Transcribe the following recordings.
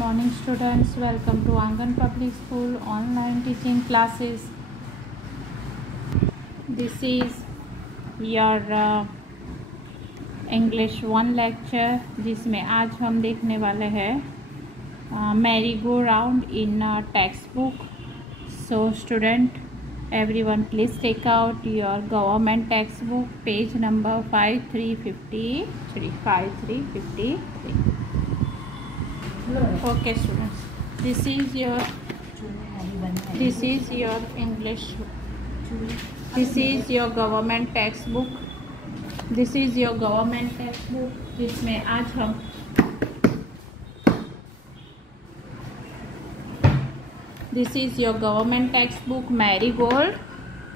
morning students, welcome to Angan Public School online teaching classes. This is your English 1 lecture जिसमें आज हम देखने वाले हैं Mary go round in text book. So student, everyone please take out your government textbook, page number 5353. 5353. Okay students, this is your English, this is your government textbook, जिसमें आज हम this is your government textbook Marigold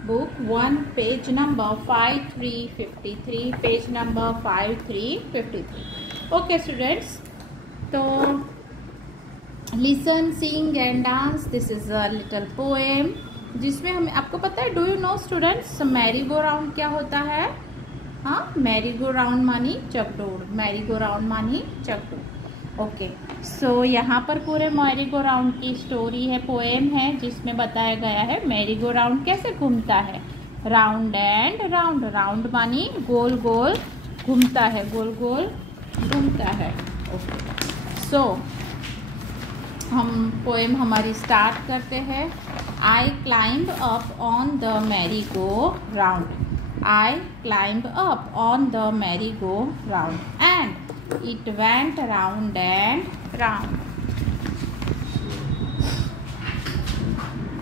book 1, page number 5353, page number 5353. Okay students, तो listen, sing and dance. This is a little poem जिसमें हमें, आपको पता है, do you know students, Mary go round क्या होता है? हाँ, मैरी गो राउंड मानी चकडोर, मैरी गो राउंड मानी चकडोर. ओके, सो यहाँ पर पूरे मैरी गो राउंड की स्टोरी है, पोएम है, जिसमें बताया गया है मैरी गो राउंड कैसे घूमता है. राउंड एंड राउंड, राउंड मानी गोल गोल घूमता है, गोल गोल घूमता है. ओके, सो हम पोएम हमारी स्टार्ट करते हैं. आई climb up on the merry go round, I climb up on the merry go round and it went round and round.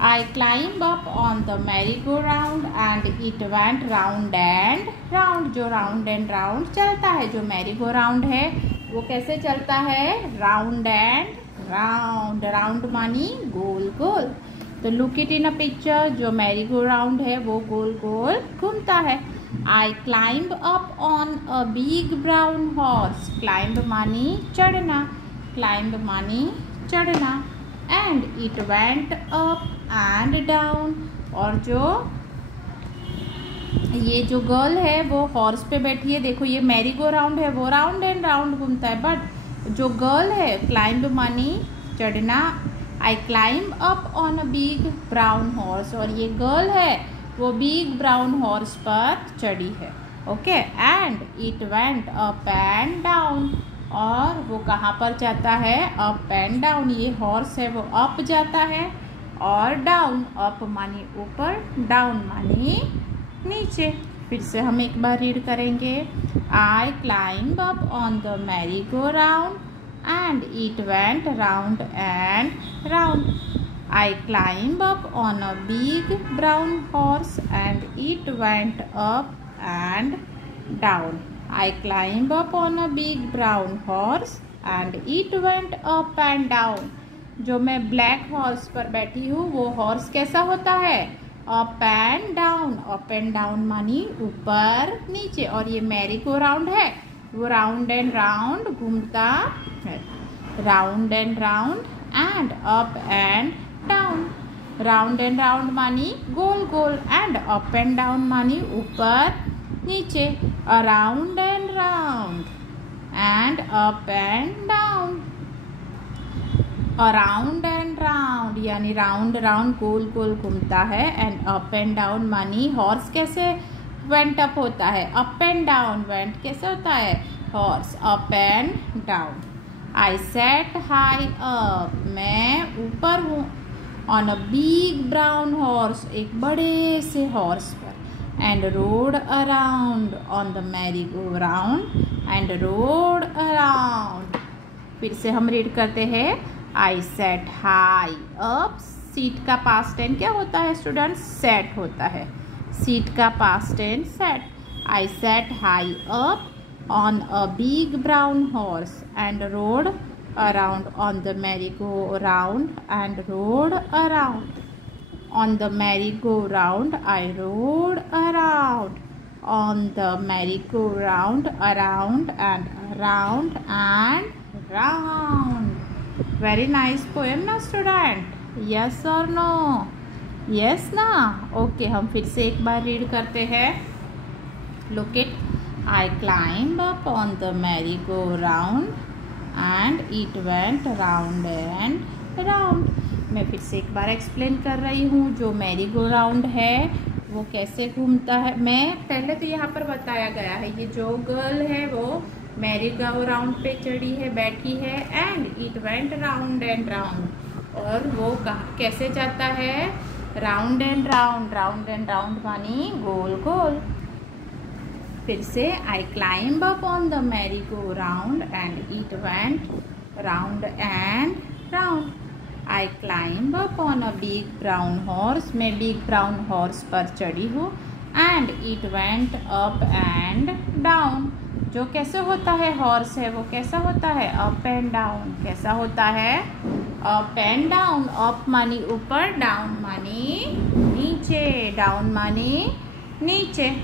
I climb up on the merry-go-round and it went round and round. जो round and round चलता है, जो merry-go-round है वो कैसे चलता है? Round and round. Round मानी गोल गोल. तो look it in a picture, जो merry-go-round है वो गोल गोल घूमता है. I climb up on a big brown horse. Climb मानी चढ़ना, climb मानी चढ़ना. And it went up and down. और ये जो गर्ल है वो हॉर्स पे बैठी है. देखो, ये मैरी गो राउंड है, वो राउंड एंड राउंड घूमता है, बट जो गर्ल है, क्लाइंब मानी चढ़ना. आई climb up on a big brown horse. और ये गर्ल है वो बिग ब्राउन हॉर्स पर चढ़ी है. Okay, and it went up and down. और वो कहाँ पर जाता है? Up and down. ये हॉर्स है वो अप जाता है, और डाउन, अप मानी ऊपर, डाउन मानी नीचे. फिर से हम एक बार रीड करेंगे. आई climb up on the merry go round and it went round and round. I climb up on a big brown horse and it went up and down. I climb up on a big brown horse and it went up and down. जो मैं black horse पर बैठी हूँ वो horse कैसा होता है? Up and down. Up and down मानी ऊपर नीचे. और ये मैरी गो राउंड है वो राउंड एंड राउंड घूमता है. Round and round and up and down. Round and round मानी गोल गोल, एंड अप एंड डाउन मानी ऊपर नीचे. Around and round and up and down. Around and round यानी राउंड राउंड गोल गोल घूमता है. एंड अप एंड डाउन मानी हॉर्स कैसे went up होता है? Up and down. वेंट कैसे होता है? Horse up and down. I sat high up, मैं ऊपर हूँ. On a big brown horse, एक बड़े से हॉर्स पर. And rode around on the merry-go-round and rode around. फिर से हम रीड करते हैं. I sat high up. Seat का पास्ट टेंस क्या होता है स्टूडेंट्स? सेट होता है. सीट का past tense set. I sat high up on a big brown horse and rode around on the merry-go-round and rode around. On the merry-go-round, I rode around. On the merry-go-round, around and around and round. Very nice poem ना student? Yes or no? Yes ना? Okay, हम फिर से एक बार read करते हैं. Look it. I climb up on the merry-go-round and it went round and round. मैं फिर से एक बार एक्सप्लेन कर रही हूँ। जो मैरी गो राउंड है वो कैसे घूमता है, मैं पहले तो यहाँ पर बताया गया है। ये जो गर्ल है वो मैरी गो राउंड पे चढ़ी है, बैठी है, and it went round and round, और वो कैसे जाता है, round and round. Round and round मानी गोल गोल। फिर से आई climb up on the merry go round and it went round and round. I climb up on a big brown horse, मैं big brown horse पर चढ़ी हूँ, and it went up and down. जो कैसे होता है, हॉर्स है वो कैसा होता है, अप एंड डाउन। कैसा होता है, अप एंड डाउन। अप मानी ऊपर, डाउन मानी नीचे, डाउन मानी नीचे।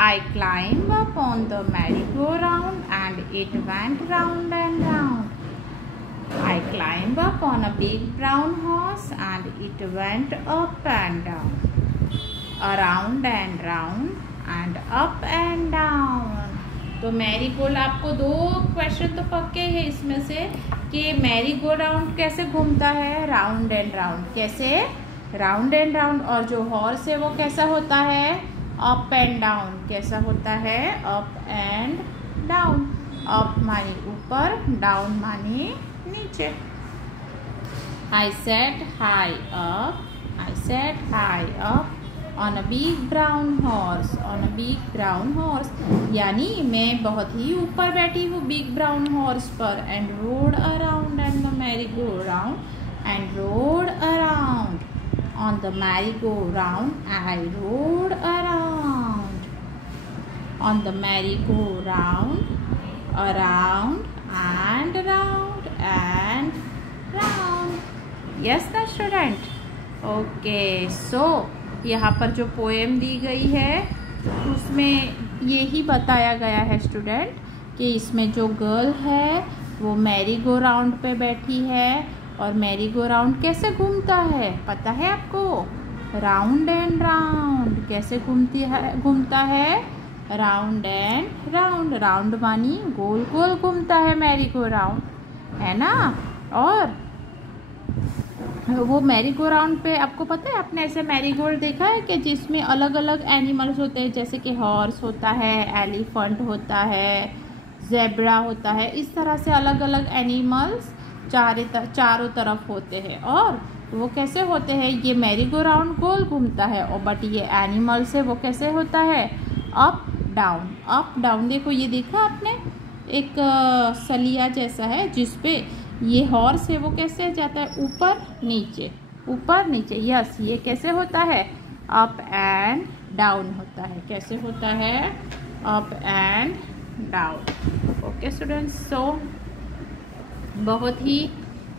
I climbed up on the merry-go-round and it went round and round. I climbed up on a big brown horse and it went up and down, around and round and up and down. तो Marie Gold, आपको 2 question तो पक्के हैं इसमें से कि Mary go round कैसे घूमता है, राउंड एंड राउंड। कैसे, राउंड एंड राउंड। और जो हॉर्स है वो कैसा होता है, अप एंड डाउन। कैसा होता है, अप एंड डाउन। अप मानी ऊपर, डाउन मानी नीचे। I sat high up, I sat high up on a big brown horse, on a big brown horse, यानी मैं बहुत ही ऊपर बैठी हूँ बिग ब्राउन हॉर्स पर, and rode around and the merry go round, and rode around on the merry-go-round. I rode around on the merry-go-round, around and round and round. Yes, the student. Okay, so यहाँ पर जो poem दी गई है उसमें यही बताया गया है स्टूडेंट कि इसमें जो गर्ल है वो मैरी गो राउंड पे बैठी है, और मैरी गो राउंड कैसे घूमता है पता है आपको, राउंड एंड राउंड। कैसे घूमता है, राउंड एंड राउंड। राउंड मानी गोल गोल घूमता है मैरी गो राउंड, है ना। और वो मैरी गो राउंड पे आपको पता है, आपने ऐसे मैरी गोल्ड देखा है कि जिसमें अलग अलग एनिमल्स होते हैं, जैसे कि हॉर्स होता है, एलिफेंट होता है, जेब्रा होता है, इस तरह से अलग अलग एनिमल्स चारों तरफ होते हैं। और वो कैसे होते हैं, ये मैरी गो राउंड गोल घूमता है, और बट ये एनिमल्स है वो कैसे होता है, अप डाउन, अप डाउन। देखो ये देखा आपने, एक सलिया जैसा है जिसपे ये हॉर्स है वो कैसे जाता है, ऊपर नीचे, ऊपर नीचे। यस, ये कैसे होता है, अप एंड डाउन होता है। कैसे होता है, up and down. Okay students, so बहुत ही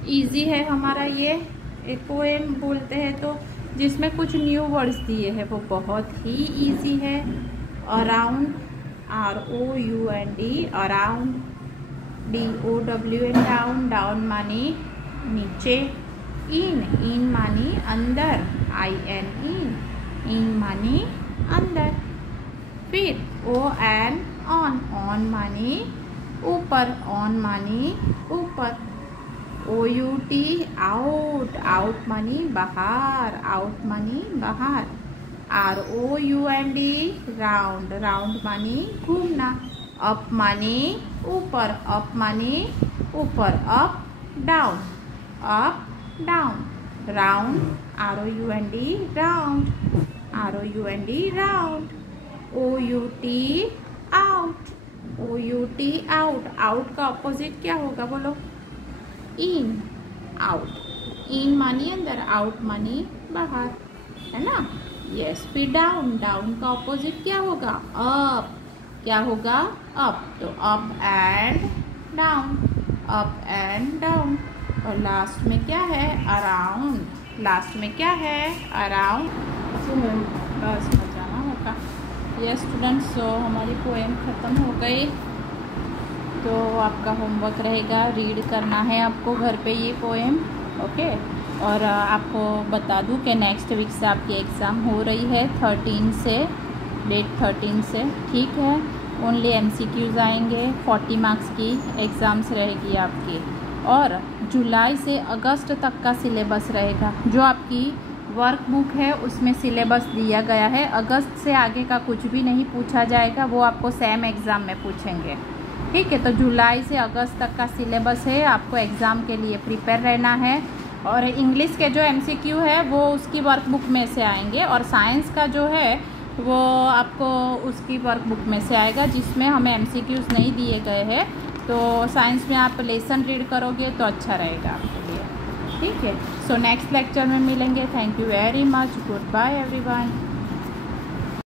इजी है हमारा ये एक पोएम बोलते हैं तो, जिसमें कुछ न्यू वर्ड्स दिए हैं, वो बहुत ही इजी है। Around, ROUND, around, DOWN, down, down मानी नीचे। इन मानी अंदर, INE, इन मानी अंदर। फिर ON, ऑन मानी ऊपर, ऑन मानी ऊपर। OUT, आउट, आउट मानी बाहर, आउट मानी बाहर। ROUND, राउंड, राउंड मानी घूमना। अप मानी ऊपर, अप मानी ऊपर, up down, up down. Round, ROUND, round, ROUND, round. OUT, out, OUT, out. Out का अपोजिट क्या होगा बोलो, इन, आउट। इन मानी अंदर, आउट मानी बाहर, है ना। यस, फिर डाउन, डाउन का अपोजिट क्या होगा, अप। क्या होगा, अप। तो up and down, up and down. और लास्ट में क्या है, अराउंड। लास्ट में क्या है, अराउंड। बस जाना होगा। यस स्टूडेंट्स, सो हमारी पोएम ख़त्म हो गई। तो आपका होमवर्क रहेगा, रीड करना है आपको घर पे ये पोएम। ओके, और आपको बता दूं कि नेक्स्ट वीक से आपकी एग्ज़ाम हो रही है 13 से, डेट 13 से, ठीक है। ओनली MCQs आएंगे। 40 मार्क्स की एग्ज़ाम्स रहेगी आपकी। और जुलाई से अगस्त तक का सिलेबस रहेगा। जो आपकी वर्क बुक है उसमें सिलेबस दिया गया है। अगस्त से आगे का कुछ भी नहीं पूछा जाएगा, वो आपको सेम एग्ज़ाम में पूछेंगे। ठीक है, तो जुलाई से अगस्त तक का सिलेबस है, आपको एग्ज़ाम के लिए प्रिपेयर रहना है। और इंग्लिश के जो MCQ है वो उसकी वर्क बुक में से आएंगे, और साइंस का जो है वो आपको उसकी वर्क बुक में से आएगा, जिसमें हमें MCQs नहीं दिए गए हैं। तो साइंस में आप लेसन रीड करोगे तो अच्छा रहेगा आपके लिए। ठीक है, सो नेक्स्ट लेक्चर में मिलेंगे। Thank you very much, good bye everyone.